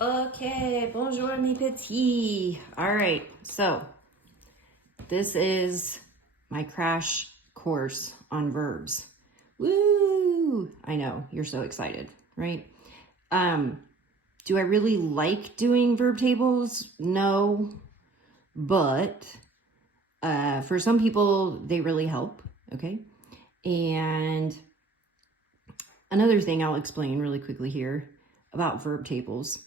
Okay, bonjour mes petits. All right, so this is my crash course on verbs. Woo! I know, you're so excited, right? Do I really like doing verb tables? No, but for some people, they really help, okay? And another thing I'll explain really quickly here about verb tables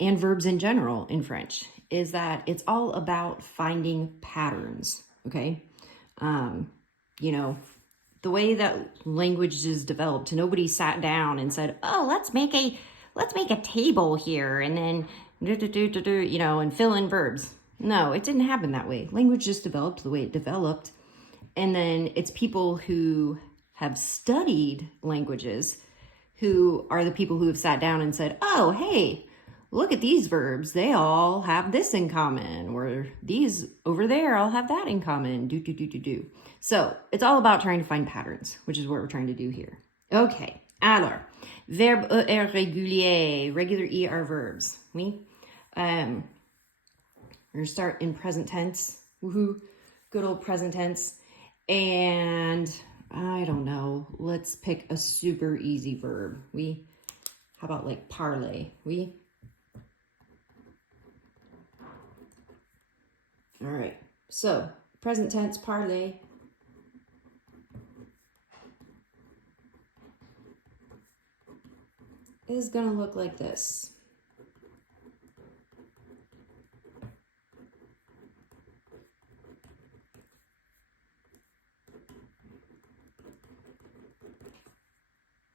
and verbs in general in French is that it's all about finding patterns, okay? You know, the way that language is developed, nobody sat down and said, oh, let's make a table here and then you know, and fill in verbs. No, it didn't happen that way. Language just developed the way it developed. And then it's people who have studied languages who are the people who have sat down and said, oh, hey, look at these verbs. They all have this in common, or these over there all have that in common. Do. So it's all about trying to find patterns, which is what we're trying to do here. Okay, alors, verbe ER régulier, regular ER verbs. Oui? We're gonna start in present tense. Woohoo, good old present tense. And I don't know, let's pick a super easy verb. How about like parler? All right, so present tense parler. Is gonna look like this.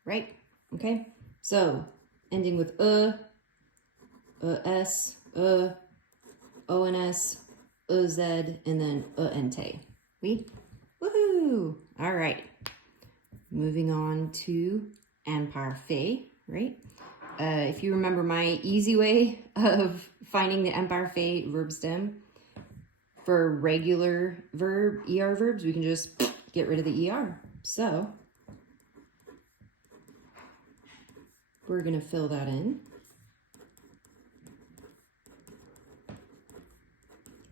Right? Okay, so ending with es, ons, ez, and then ent. Woohoo! All right, moving on to imparfait, right? If you remember my easy way of finding the imparfait verb stem for regular verb, ER verbs, we can just get rid of the ER. So we're gonna fill that in.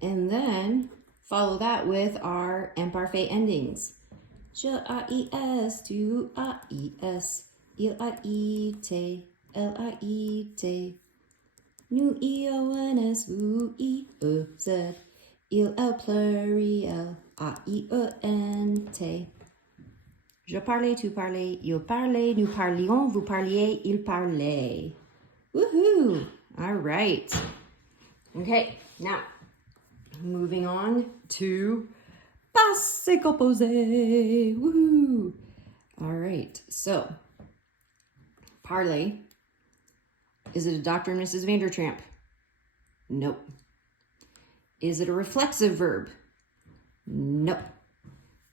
And then follow that with our imparfait endings. Je ais, tu ais, il ait, elle ait, nous ions, vous iez, il pluriel, aient. Je parlais, tu parlais, il parlait, nous parlions, vous parliez, il parlait. Woohoo! All right. Okay, now moving on to passé composé. Woohoo! All right, so parler. Is it a Dr. and Mrs. Vandertramp? Nope. Is it a reflexive verb? Nope.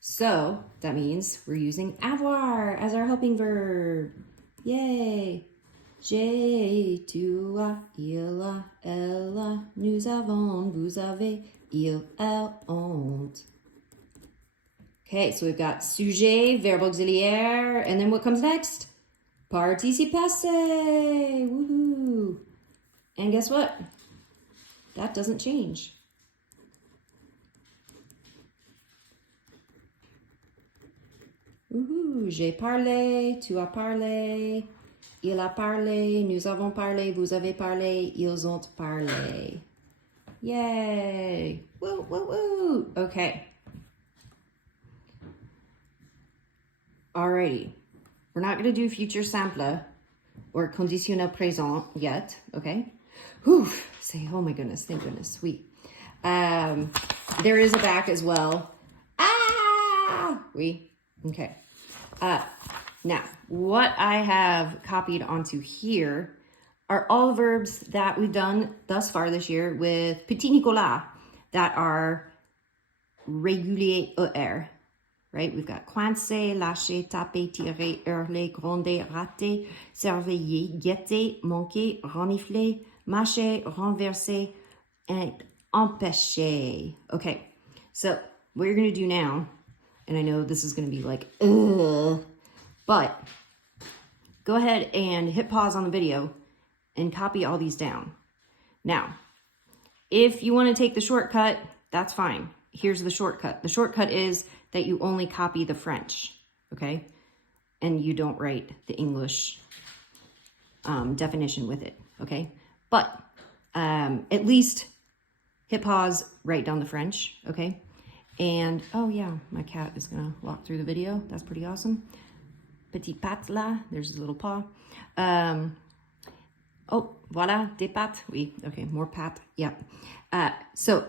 So that means we're using avoir as our helping verb. Yay! J'ai, tu as, il a, elle a, nous avons, vous avez, ils, elles ont. Okay, so we've got sujet, verbe auxiliaire, and then what comes next? Participe passé. Woohoo! And guess what? That doesn't change. Woohoo! J'ai parlé, tu as parlé, il a parlé, nous avons parlé, vous avez parlé, ils ont parlé. Yay! Woo, woo, woo! Okay. Alrighty. We're not going to do future simple or conditionnel présent yet, okay? Whew, say, oh my goodness, thank goodness, sweet. There is a back as well. Okay. Now, what I have copied onto here are all the verbs that we've done thus far this year with Petit Nicolas that are régulier ER. Right? We've got coincer, lâcher, taper, tirer, hurler, gronder, rater, surveiller, guetter, manquer, renifler, mâcher, renverser, and empêcher. Okay, so what you're going to do now, and I know this is going to be like, ugh, but go ahead and hit pause on the video and copy all these down. Now, if you want to take the shortcut, that's fine. Here's the shortcut. The shortcut is that you only copy the French, okay? And you don't write the English definition with it, okay? But at least hit pause, write down the French, okay? And, oh yeah, my cat is gonna walk through the video. That's pretty awesome. Petit patte là, there's his little paw. Oh, voilà, des pattes. Oui, okay, more patte, yeah. So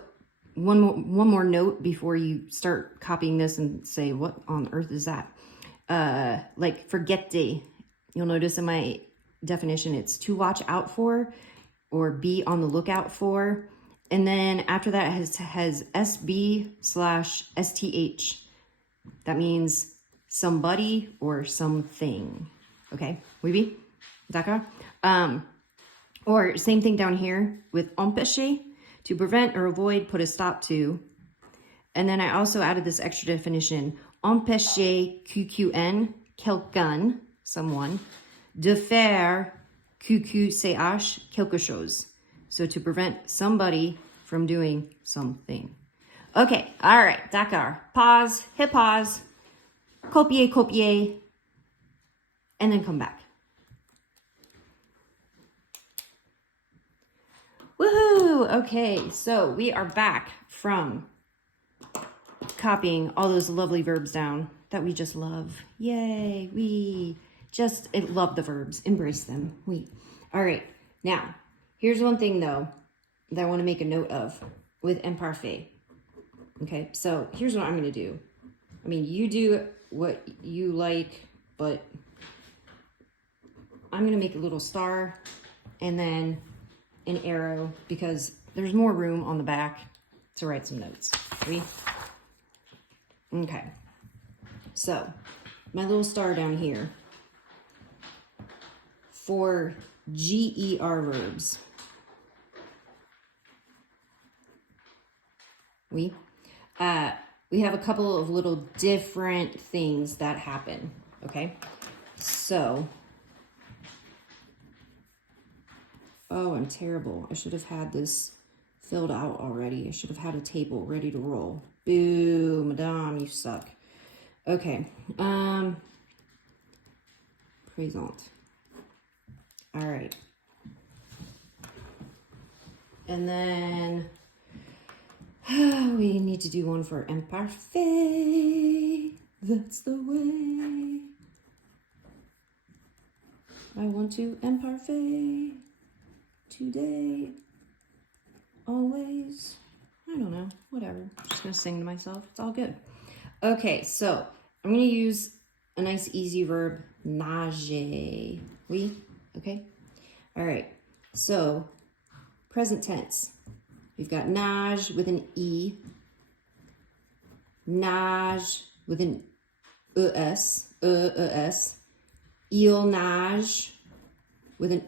one more note before you start copying this and say, what on earth is that? Like forgette, you'll notice in my definition, it's to watch out for or be on the lookout for. And then after that has SB/STH. That means somebody or something. Okay, oui, oui, d'accord? Or same thing down here with empêcher, to prevent or avoid, put a stop to. And then I also added this extra definition, empêcher QQN, quelqu'un, someone, de faire QQCH, quelque chose. So to prevent somebody from doing something. Okay, all right, d'accord. Pause, hit pause, copier, copier, and then come back. Woohoo! Okay, so we are back from copying all those lovely verbs down that we just love. Yay! We just love the verbs. Embrace them. All right. Now, here's one thing though that I want to make a note of with imparfait. Okay, so here's what I'm going to do. I mean, you do what you like, but I'm going to make a little star and then an arrow because there's more room on the back to write some notes. Ready? Okay. So my little star down here for GER verbs. We have a couple of little different things that happen. Okay. So, oh, I'm terrible. I should have had this filled out already. I should have had a table ready to roll. Boo, madame, you suck. Okay. Présent. All right. And then we need to do one for imparfait. That's the way. I want to imparfait. Today, always, I don't know, whatever. I'm just gonna sing to myself. It's all good. Okay, so I'm gonna use a nice easy verb, nager. Oui, okay. All right. So present tense. We've got nage with an e, nage with an es, il nage with an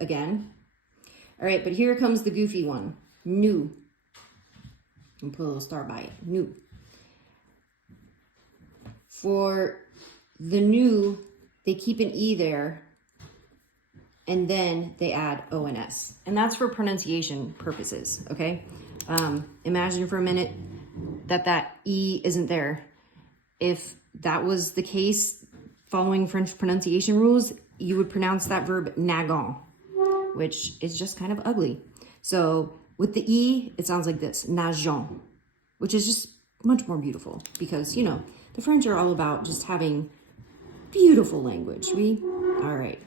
again. All right, but here comes the goofy one, nous. And put a little star by it, nous. For the nous, they keep an E there, and then they add O and S. And that's for pronunciation purposes, okay? Imagine for a minute that E isn't there. If that was the case, following French pronunciation rules, you would pronounce that verb nagon, which is just kind of ugly. So with the E, it sounds like this, nageons, which is just much more beautiful because, you know, the French are all about just having beautiful language. All right.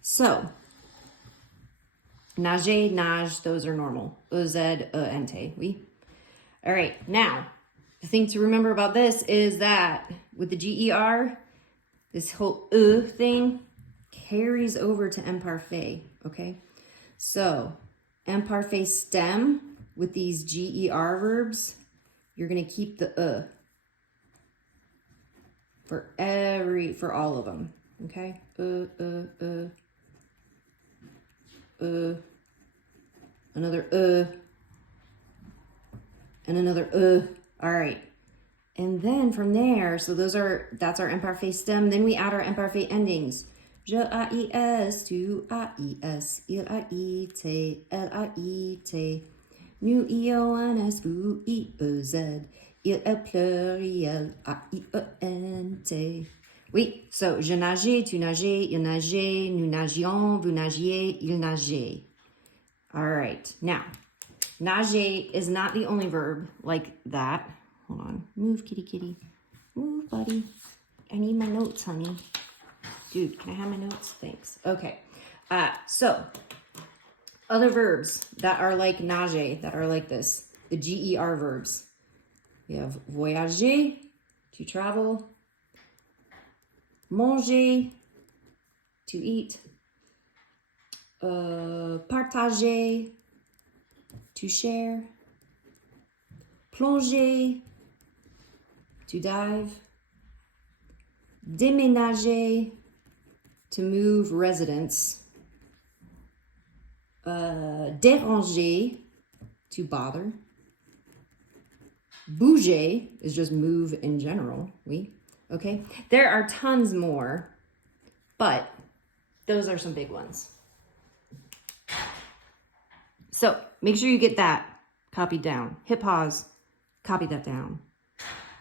So, nager, nage, those are normal. Ez, ente, oui. All right. Now, the thing to remember about this is that with the GER, this whole thing carries over to imparfait, okay? So, imparfait stem with these GER verbs, you're going to keep the for all of them, okay? Another and another all right. And then from there, so that's our imparfait stem. Then we add our imparfait endings. Je AIS, tu AIS, il AIT, elle AIT. Nous IONS, vous IEZ, il est pluriel AIENT. Oui, so je nageais, tu nageais, il nageait, nous nagions, vous nagiez, il nageait. All right, now, nager is not the only verb like that. Hold on, move kitty kitty. Move buddy. I need my notes, honey. Dude, can I have my notes? Thanks. Okay, so other verbs that are like nager, that are like this, the GER verbs. We have voyager, to travel, manger, to eat, partager, to share, plonger, to dive, déménager, to move residence, déranger, to bother, bouger is just move in general, okay? There are tons more, but those are some big ones. So make sure you get that copied down. Hit pause, copy that down,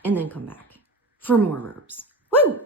and then come back for more verbs. Woo!